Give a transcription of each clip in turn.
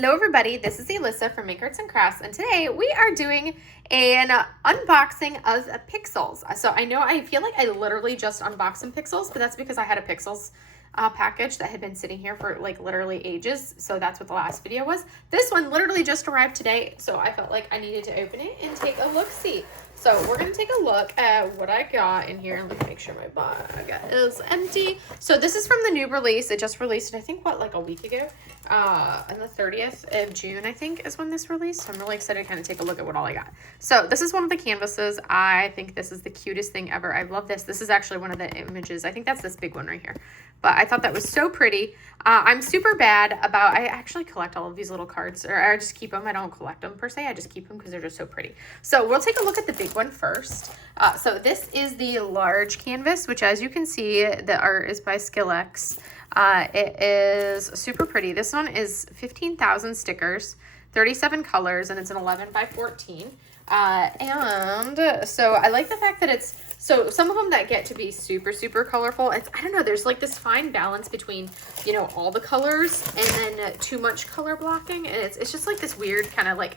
Hello everybody, this is Alyssa from Make Arts and Crafts, and today we are doing an unboxing of Pixyls. So I feel like I literally just unboxed some Pixyls, but that's because I had a Pixyls package that had been sitting here for like literally ages, so that's what the last video was. This one literally just arrived today, so I felt like I needed to open it and take a look-see. So we're going to take a look at what I got in here. Let me make sure my bag is empty. So this is from the new release. It just released it, I think, like a week ago. On the 30th of June, I think, is when this released. So I'm really excited to kind of take a look at what all I got. So this is one of the canvases. I think this is the cutest thing ever. I love this. This is actually one of the images. I think that's this big one right here. But I thought that was so pretty. I'm super bad about, I actually collect all of these little cards, or I just keep them. I don't collect them per se. I just keep them because they're just so pretty. So we'll take a look at the big one first. So this is the large canvas, which as you can see, the art is by Skillex. It is super pretty. This one is 15,000 stickers, 37 colors, and it's an 11 by 14. And so I like the fact that it's, so some of them that get to be super, super colorful, I don't know, there's like this fine balance between, you know, all the colors and then too much color blocking. And it's just like this weird kind of like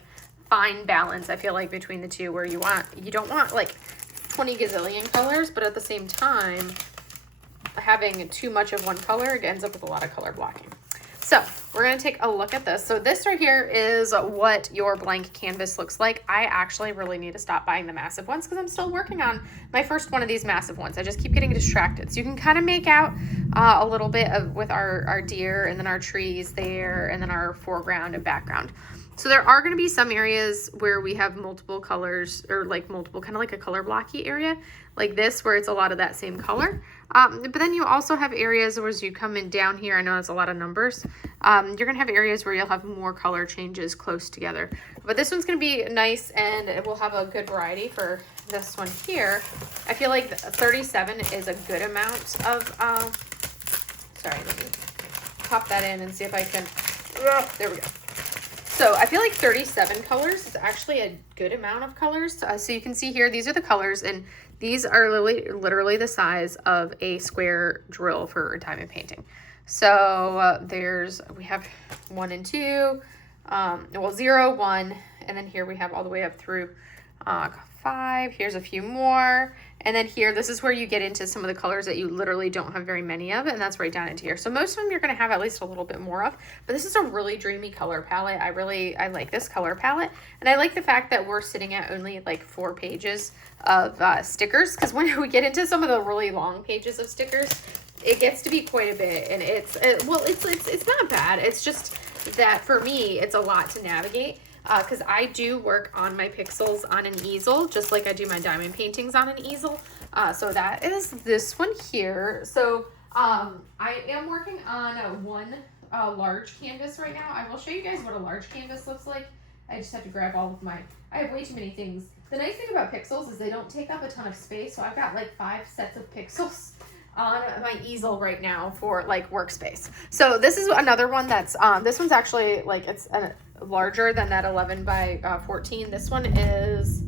fine balance, I feel like, between the two, where you don't want like 20 gazillion colors, but at the same time, having too much of one color, it ends up with a lot of color blocking. So we're going to take a look at this. So this right here is what your blank canvas looks like. I actually really need to stop buying the massive ones because I'm still working on my first one of these massive ones. I just keep getting distracted. So you can kind of make out a little bit of with our deer and then our trees there and then our foreground and background. So there are going to be some areas where we have multiple colors, or like multiple, kind of like a color blocky area like this, where it's a lot of that same color. But then you also have areas where as you come in down here, I know it's a lot of numbers, you're going to have areas where you'll have more color changes close together. But this one's going to be nice, and it will have a good variety for this one here. I feel like 37 is a good amount of, sorry, let me pop that in and see if I can, there we go. So I feel like 37 colors is actually a good amount of colors. So you can see here, these are the colors, and these are literally the size of a square drill for diamond painting. So we have 1 and 2, well, 0, 1, and then here we have all the way up through 5. Here's a few more. And then here, this is where you get into some of the colors that you literally don't have very many of, and that's right down into here. So most of them you're going to have at least a little bit more of, but this is a really dreamy color palette. I like this color palette, and I like the fact that we're sitting at only like 4 pages of stickers, because when we get into some of the really long pages of stickers, it gets to be quite a bit, and it's not bad. It's just that for me, it's a lot to navigate. Because I do work on my Pixyls on an easel, just like I do my diamond paintings on an easel. So that is this one here. So I am working on one large canvas right now. I will show you guys what a large canvas looks like. I just have to grab all of I have way too many things. The nice thing about Pixyls is they don't take up a ton of space. So I've got like 5 sets of Pixyls on my easel right now for like workspace. So this is another one that's this one's actually like it's larger than that 11 by 14. This one is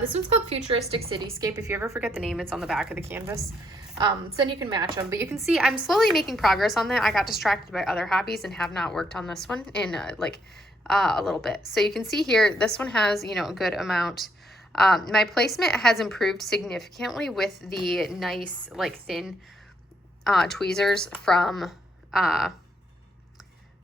this one's called Futuristic Cityscape. If you ever forget the name, it's on the back of the canvas. So then you can match them, but you can see I'm slowly making progress on that. I got distracted by other hobbies and have not worked on this one in a little bit. So you can see here, this one has, you know, a good amount. My placement has improved significantly with the nice, like, thin tweezers from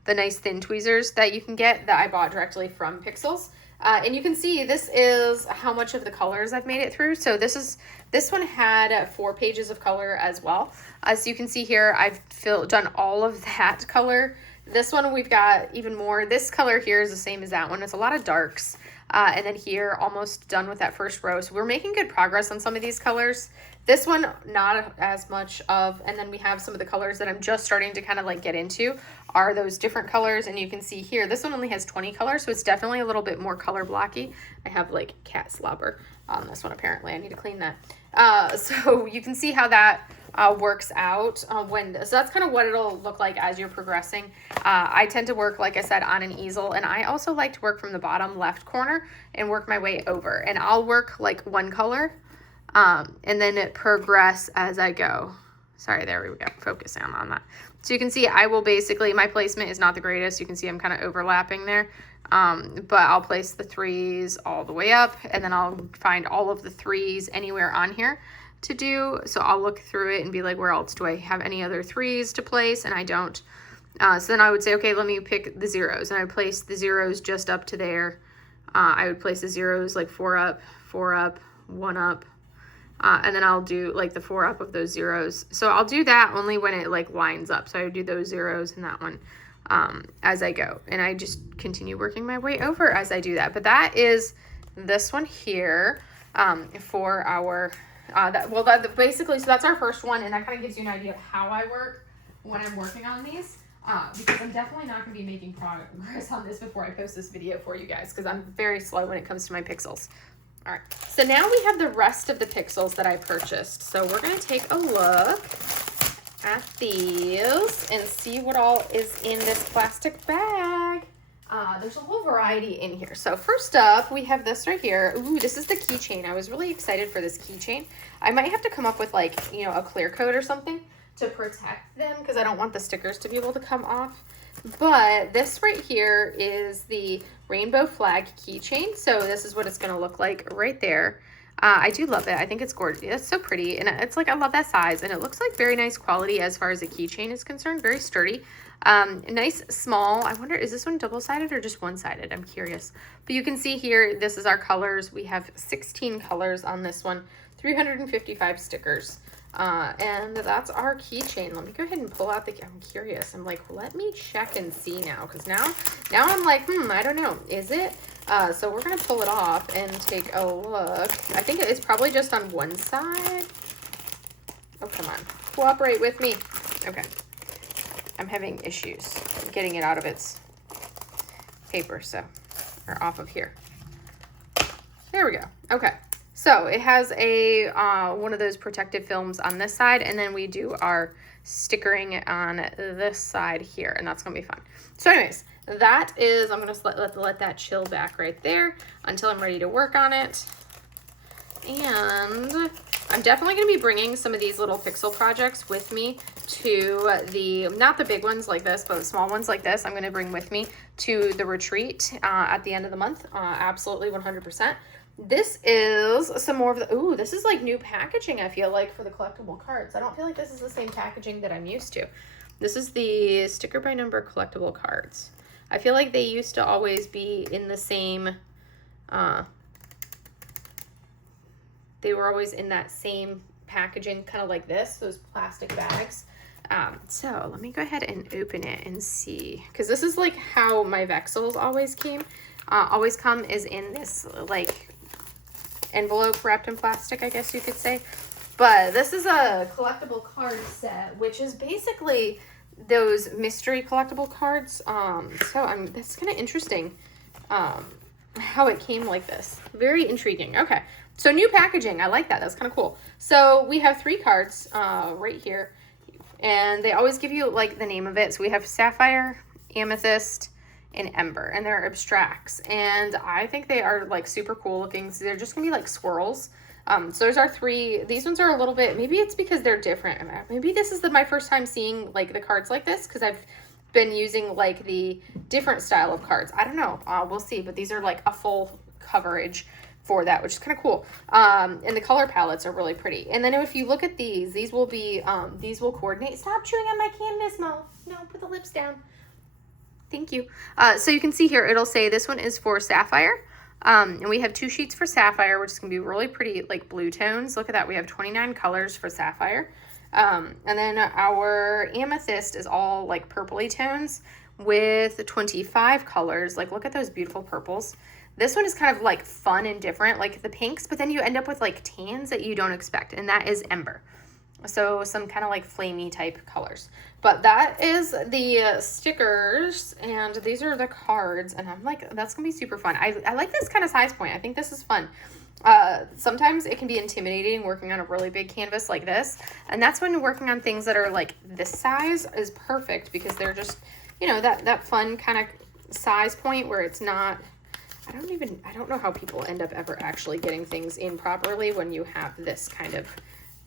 the nice thin tweezers that you can get that I bought directly from Pixyls. And you can see this is how much of the colors I've made it through. So this one had 4 pages of color as well. So you can see here, I've done all of that color. This one, we've got even more. This color here is the same as that one. It's a lot of darks. And then here, almost done with that first row. So we're making good progress on some of these colors. This one, not as much of, and then we have some of the colors that I'm just starting to kind of like get into are those different colors. And you can see here, this one only has 20 colors, so it's definitely a little bit more color blocky. I have like cat slobber on this one, apparently. I need to clean that. So you can see how that works out so that's kind of what it'll look like as you're progressing. I tend to work, like I said, on an easel, and I also like to work from the bottom left corner and work my way over, and I'll work like one color and then progress as I go. Sorry, there we go. Focus on that. So you can see I will basically, my placement is not the greatest. You can see I'm kind of overlapping there. But I'll place the 3s all the way up, and then I'll find all of the 3s anywhere on here to do. So I'll look through it and be like, where else do I have any other 3s to place? And I don't. So then I would say, okay, let me pick the 0s. And I place the 0s just up to there. I would place the 0s like 4 up, 1 up. And then I'll do like the 4 up of those 0s. So I'll do that only when it like lines up. So I would do those 0s and that one as I go. And I just continue working my way over as I do that. But that is this one here for our, basically, so that's our first one. And that kind of gives you an idea of how I work when I'm working on these. Because I'm definitely not going to be making progress on this before I post this video for you guys, because I'm very slow when it comes to my pixels. All right, so now we have the rest of the pixels that I purchased. So we're going to take a look at these and see what all is in this plastic bag. There's a whole variety in here. So first up, we have this right here. Ooh, this is the keychain. I was really excited for this keychain. I might have to come up with like, you know, a clear coat or something to protect them because I don't want the stickers to be able to come off. But this right here is the rainbow flag keychain. So this is what it's going to look like right there. I do love it. I think it's gorgeous. It's so pretty. And it's like, I love that size. And it looks like very nice quality as far as the keychain is concerned. Very sturdy. Nice, small. I wonder, is this one double-sided or just one-sided? I'm curious. But you can see here, this is our colors. We have 16 colors on this one. 355 stickers. And that's our keychain. Let me go ahead and pull out the, I'm curious. I'm like, let me check and see now. Cause now I'm like, I don't know. Is it? So we're going to pull it off and take a look. I think it's probably just on one side. Oh, come on. Cooperate with me. Okay. I'm having issues getting it out of its paper. Or off of here. There we go. Okay. So it has a one of those protective films on this side, and then we do our stickering on this side here, and that's gonna be fun. So anyways, that is, I'm gonna let that chill back right there until I'm ready to work on it. And I'm definitely gonna be bringing some of these little pixel projects with me to the, not the big ones like this, but the small ones like this, I'm gonna bring with me to the retreat at the end of the month, absolutely 100%. This is some more of the, ooh, this is like new packaging, I feel like, for the collectible cards. I don't feel like this is the same packaging that I'm used to. This is the sticker by number collectible cards. I feel like they used to always be in the same, they were always in that same packaging, kind of like this, those plastic bags. So let me go ahead and open it and see, because this is like how my Pixyls always come is in this like envelope wrapped in plastic, I guess you could say. But this is a collectible card set, which is basically those mystery collectible cards. So that's kind of interesting how it came like this. Very intriguing. Okay, so new packaging. I like that. That's kind of cool. So we have 3 cards right here, and they always give you like the name of it. So we have Sapphire, Amethyst, and Ember, and they're abstracts, and I think they are like super cool looking. So they're just gonna be like swirls. So there's our 3. These ones are a little bit, maybe it's because they're different. Maybe this is my first time seeing like the cards like this, because I've been using like the different style of cards. I don't know. We'll see. But these are like a full coverage for that, which is kind of cool. And the color palettes are really pretty. And then if you look at these will be, these will coordinate. Stop chewing on my canvas, Mo. No, put the lips down. Thank you. So you can see here, it'll say this one is for Sapphire. And we have 2 sheets for Sapphire, which is going to be really pretty, like blue tones. Look at that. We have 29 colors for Sapphire. And then our Amethyst is all like purpley tones with 25 colors. Like, look at those beautiful purples. This one is kind of like fun and different, like the pinks, but then you end up with like tans that you don't expect. And that is Ember. So some kind of like flamey type colors. But that is the stickers, and these are the cards, and I'm like, that's gonna be super fun. I like this kind of size point. I think this is fun. Sometimes it can be intimidating working on a really big canvas like this, and that's when working on things that are like this size is perfect, because they're just, you know, that fun kind of size point where it's not, I don't know how people end up ever actually getting things in properly when you have this kind of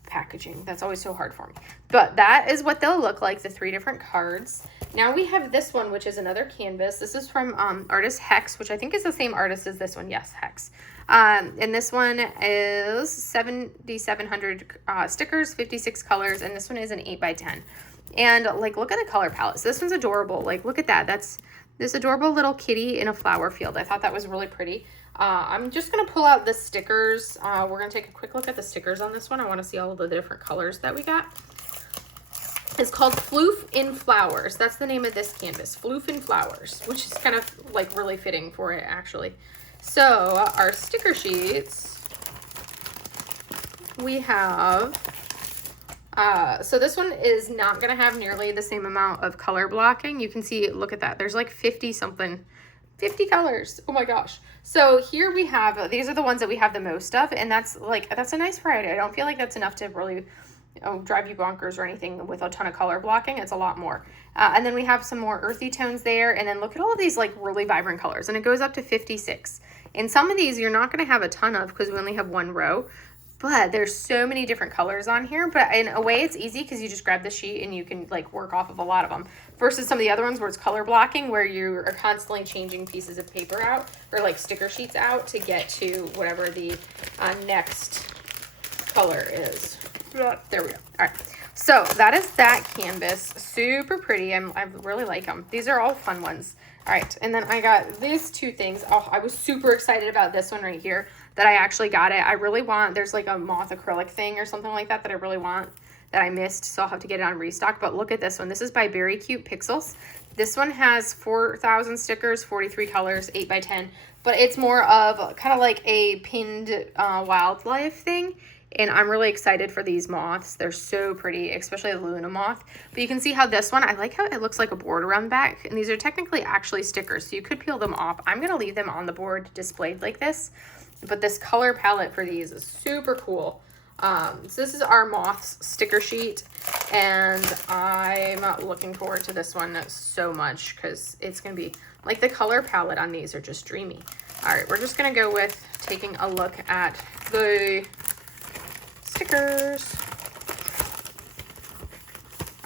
packaging. That's always so hard for me. But that is what they'll look like, the 3 different cards. Now we have this one, which is another canvas. This is from artist Hex, which I think is the same artist as this one. Yes, Hex. And this one is 7,700 stickers, 56 colors, and this one is an 8x10. And like, look at the color palette. So this one's adorable. Like, look at that. That's this adorable little kitty in a flower field. I thought that was really pretty. I'm just going to pull out the stickers. We're going to take a quick look at the stickers on this one. I want to see all of the different colors that we got. It's called Floof in Flowers. That's the name of this canvas, Floof in Flowers, which is kind of like really fitting for it, actually. So our sticker sheets, we have, so this one is not going to have nearly the same amount of color blocking. You can see, look at that. There's like 50 colors. Oh my gosh. So here we have, these are the ones that we have the most of, and that's a nice variety. I don't feel like that's enough to really drive you bonkers or anything with a ton of color blocking. It's a lot more. And then we have some more earthy tones there. And then look at all of these like really vibrant colors, and it goes up to 56. And some of these you're not going to have a ton of because we only have 1 row, but there's so many different colors on here. But in a way it's easy because you just grab the sheet and you can like work off of a lot of them, versus some of the other ones where it's color blocking, where you are constantly changing pieces of paper out or like sticker sheets out to get to whatever the next color is. There we go. All right. So that is that canvas. Super pretty. I really like them. These are all fun ones. All right. And then I got these 2 things. Oh, I was super excited about this one right here that I actually got it. I really want, there's like a moth acrylic thing or something like that that I really want that I missed. So I'll have to get it on restock. But look at this one. This is by Very Cute Pixyls. This one has 4,000 stickers, 43 colors, 8x10. But it's more of kind of like a pinned wildlife thing. And I'm really excited for these moths. They're so pretty, especially the Luna moth. But you can see how this one, I like how it looks like a board around the back. And these are technically actually stickers, so you could peel them off. I'm going to leave them on the board displayed like this. But this color palette for these is super cool. So this is our moths sticker sheet. And I'm looking forward to this one so much because it's going to be, like, the color palette on these are just dreamy. All right, we're just going to go with taking a look at the stickers.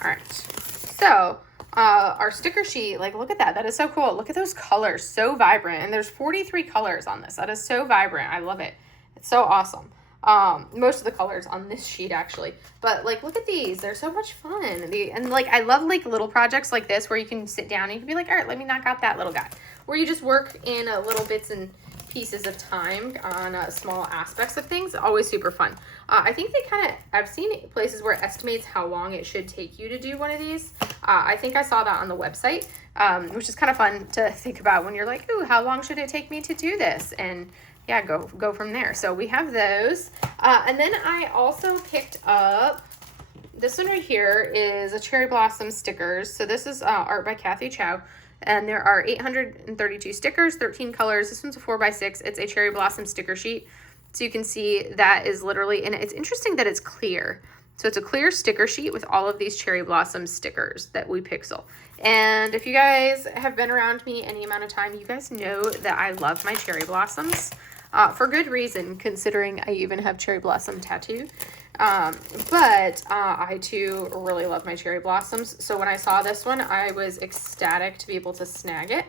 All right, so our sticker sheet, like, look at that. That is so cool. Look at those colors, so vibrant. And there's 43 colors on this. That is so vibrant. I love it. It's so awesome. Most of the colors on this sheet, actually. But, like, look at these. They're so much fun. And like, I love, like, little projects like this where you can sit down and you can be like, all right, let me knock out that little guy. Where you just work in little bits and pieces of time on small aspects of things. Always super fun. I think they kind of, I've seen places where it estimates how long it should take you to do one of these. I think I saw that on the website, which is kind of fun to think about when you're like, ooh, how long should it take me to do this? And yeah, go from there. So we have those. And then I also picked up, this one right here is a cherry blossom stickers. So this is art by Kathy Chow. And there are 832 stickers, 13 colors. This one's a 4x6. It's a cherry blossom sticker sheet. So you can see that is literally, and it's interesting that it's clear. So it's a clear sticker sheet with all of these cherry blossom stickers that we pixel. And if you guys have been around me any amount of time, you guys know that I love my cherry blossoms. For good reason, considering I even have cherry blossom tattoo. But I too really love my cherry blossoms. So when I saw this one, I was ecstatic to be able to snag it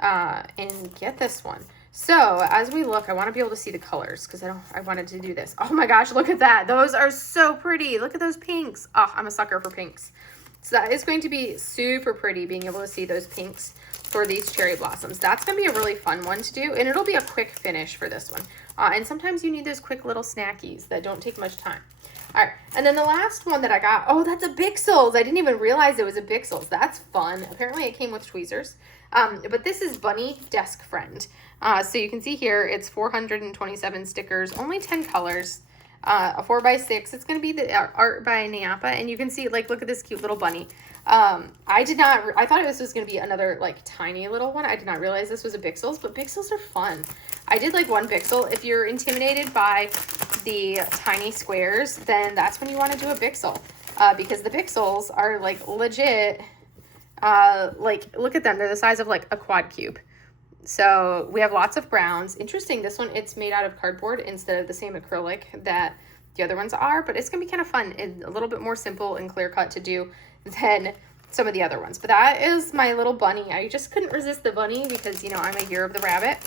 and get this one. So as we look, I want to be able to see the colors because I wanted to do this. Oh my gosh, look at that. Those are so pretty. Look at those pinks. Oh, I'm a sucker for pinks. So that is going to be super pretty, being able to see those pinks for these cherry blossoms. That's going to be a really fun one to do, and it'll be a quick finish for this one. And sometimes you need those quick little snackies that don't take much time. All right, and then the last one that I got, oh, that's a Pixyls. I didn't even realize it was a Pixyls. That's fun. Apparently it came with tweezers. But this is Bunny Desk Friend. So you can see here, it's 427 stickers, only 10 colors. A 4x6. It's going to be the art by Niapa, and you can see, like, look at this cute little bunny. I thought this was going to be another, like, tiny little one. I did not realize this was a Pixyls, but Pixyls are fun. I did like one Pixyl. If you're intimidated by the tiny squares, then that's when you want to do a Pixyl, because the Pixyls are, like, legit, like, look at them. They're the size of, like, a quad cube. So we have lots of browns. Interesting, this one, it's made out of cardboard instead of the same acrylic that the other ones are, but it's gonna be kind of fun and a little bit more simple and clear cut to do than some of the other ones. But that is my little bunny. I just couldn't resist the bunny because, you know, I'm a year of the rabbit.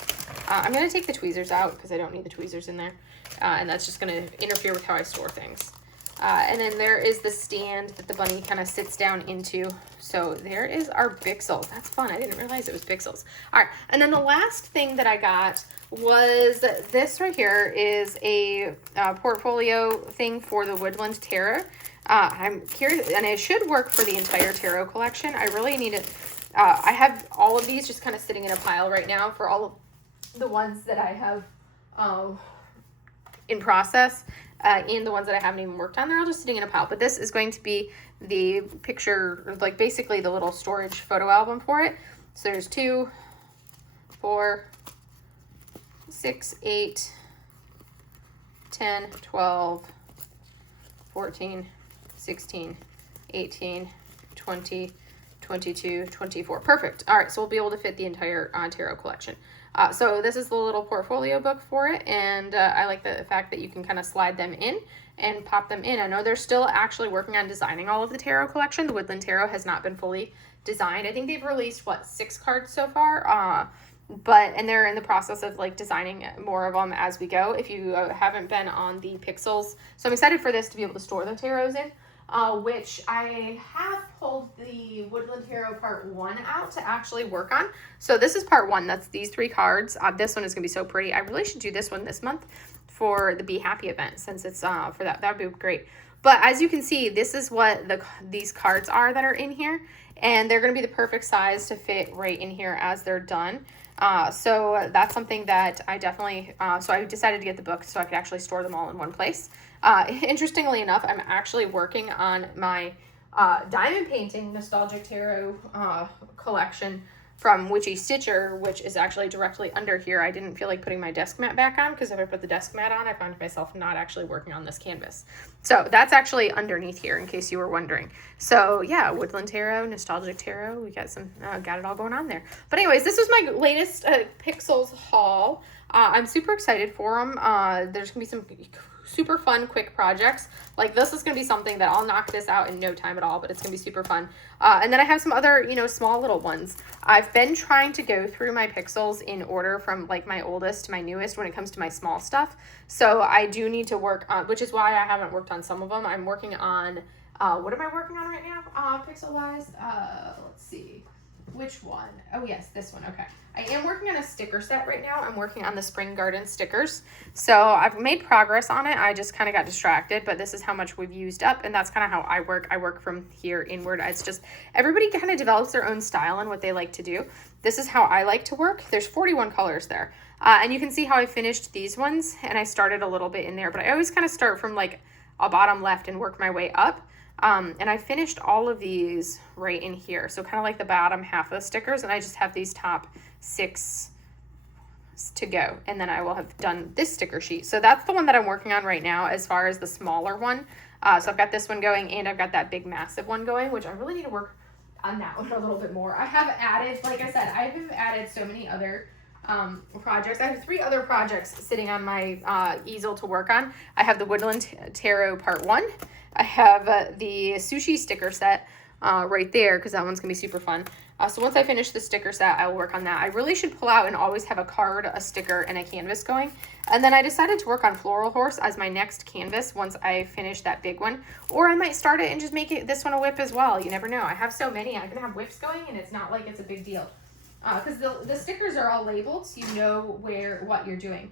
I'm gonna take the tweezers out because I don't need the tweezers in there. And that's just gonna interfere with how I store things. And then there is the stand that the bunny kind of sits down into. So there is our Pixyls. That's fun. I didn't realize it was Pixyls. All right. And then the last thing that I got was this right here is a portfolio thing for the Woodland Tarot. I'm curious, and it should work for the entire tarot collection. I really need it. I have all of these just kind of sitting in a pile right now for all of the ones that I have in process. And the ones that I haven't even worked on, they're all just sitting in a pile. But this is going to be the picture, like basically the little storage photo album for it. So there's 2, 4, 6, 8, 10, 12, 14, 16, 18, 20, 22, 24. Perfect. All right, so we'll be able to fit the entire tarot collection. So this is the little portfolio book for it, and I like the fact that you can kind of slide them in and pop them in. I know they're still actually working on designing all of the tarot collection. The Woodland Tarot has not been fully designed. I think they've released, what, 6 cards so far? And they're in the process of like designing more of them as we go. If you haven't been on the Pixyls, so I'm excited for this to be able to store the tarots in. Which I have pulled the Woodland Tarot Part 1 out to actually work on. So this is Part 1. That's these 3 cards. This one is going to be so pretty. I really should do this one this month for the Be Happy event since it's for that. That would be great. But as you can see, this is what these cards are that are in here. And they're going to be the perfect size to fit right in here as they're done. So that's something that I definitely, so I decided to get the book so I could actually store them all in one place. Interestingly enough, I'm actually working on my diamond painting Nostalgic Tarot collection from Witchy Stitcher, which is actually directly under here. I didn't feel like putting my desk mat back on because if I put the desk mat on, I found myself not actually working on this canvas. So that's actually underneath here in case you were wondering. So yeah, Woodland Tarot, Nostalgic Tarot, we got some, got it all going on there. But anyways, this was my latest Pixyls haul. I'm super excited for them. There's gonna be some super fun, quick projects. Like this is going to be something that I'll knock this out in no time at all, but it's going to be super fun. And then I have some other, you know, small little ones. I've been trying to go through my Pixyls in order from like my oldest to my newest when it comes to my small stuff. So I do need to work on, which is why I haven't worked on some of them. I'm working on, what am I working on right now? Pixel-wise? Let's see. Which one? Oh yes, this one. Okay. I am working on a sticker set right now. I'm working on the Spring Garden stickers. So I've made progress on it. I just kind of got distracted, but this is how much we've used up. And that's kind of how I work. I work from here inward. It's just everybody kind of develops their own style and what they like to do. This is how I like to work. There's 41 colors there. And you can see how I finished these ones. And I started a little bit in there, but I always kind of start from like a bottom left and work my way up. And I finished all of these right in here. So kind of like the bottom half of the stickers. And I just have these top 6 to go. And then I will have done this sticker sheet. So that's the one that I'm working on right now as far as the smaller one. So I've got this one going and I've got that big massive one going, which I really need to work on that one a little bit more. I have added, like I said, I have added so many other projects. I have 3 other projects sitting on my easel to work on. I have the Woodland Tarot Part 1. I have the sushi sticker set right there because that one's going to be super fun. So once I finish the sticker set, I will work on that. I really should pull out and always have a card, a sticker, and a canvas going. And then I decided to work on Floral Horse as my next canvas once I finish that big one. Or I might start it and just make it this one a whip as well. You never know. I have so many. I can have whips going and it's not like it's a big deal. Because the stickers are all labeled so you know what you're doing.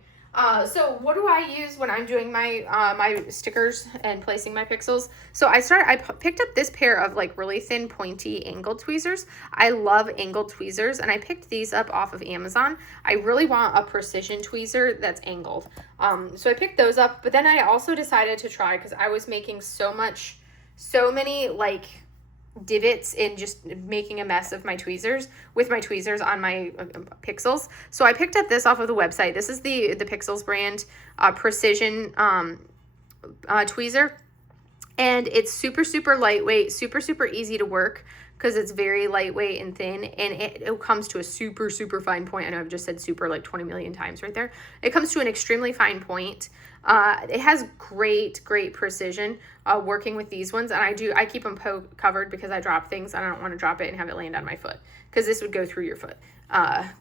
So what do I use when I'm doing my my stickers and placing my Pixyls? So I picked up this pair of like really thin pointy angled tweezers. I love angled tweezers and I picked these up off of Amazon. I really want a precision tweezer that's angled. So I picked those up, but then I also decided to try because I was making so many like divots in just making a mess of my tweezers with my tweezers on my Pixyls. So I picked up this off of the website. This is the Pixyls brand precision tweezer, and it's super lightweight, super easy to work. because it's very lightweight and thin, and it comes to a super, super fine point. I know I've just said super like 20 million times right there. It comes to an extremely fine point. It has great precision working with these ones, and I keep them covered because I drop things and I don't want to drop it and have it land on my foot, because this would go through your foot.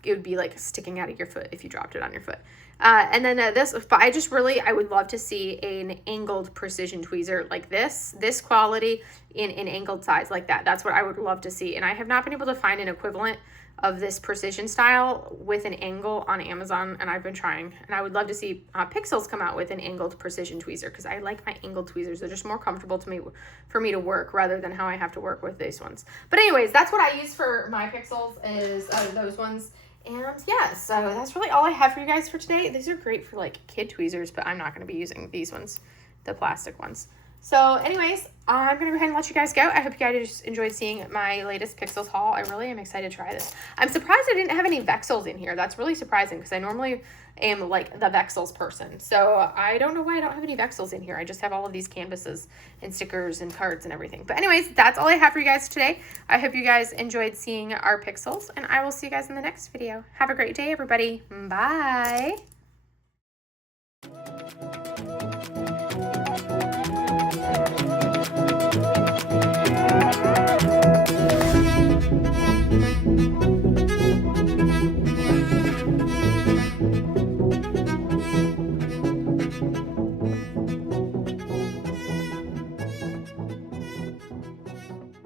It would be like sticking out of your foot if you dropped it on your foot. And then but I would love to see an angled precision tweezer like this quality in an angled size like that. That's what I would love to see. And I have not been able to find an equivalent of this precision style with an angle on Amazon, and I've been trying. And I would love to see Pixyls come out with an angled precision tweezer, because I like my angled tweezers. They're just more comfortable for me to work rather than how I have to work with these ones. But anyways, that's what I use for my Pixyls, is those ones. And yeah, so that's really all I have for you guys for today. These are great for like kid tweezers, but I'm not going to be using these ones, the plastic ones. So anyways, I'm going to go ahead and let you guys go. I hope you guys enjoyed seeing my latest Pixyls haul. I really am excited to try this. I'm surprised I didn't have any Vexels in here. That's really surprising, because I normally am like the Vexels person. So I don't know why I don't have any Vexels in here. I just have all of these canvases and stickers and cards and everything. But anyways, that's all I have for you guys today. I hope you guys enjoyed seeing our Pixyls, and I will see you guys in the next video. Have a great day, everybody. Bye.